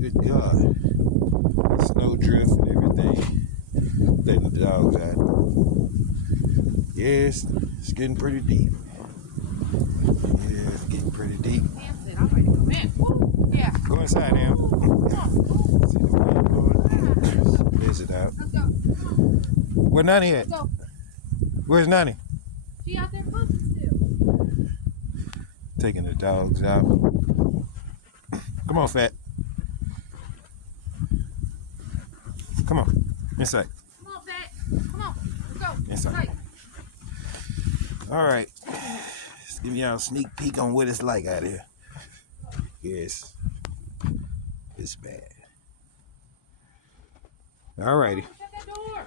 Good God. Snow drift and everything. Letting the dogs out. Yes, it's getting pretty deep. Yeah, it's getting pretty deep. Yeah. Go inside now. See the wind blowing. Visit out. Let's go. Where Nani at? Let's go. Where's Nani? She out there pushing still. Taking the dogs out. Come on, Fat. Come on. Inside. Come on, Pat. Come on. Let's go. Inside. All right. Let's give y'all a sneak peek on what it's like out here. Yes. It's bad. All righty. Shut that door.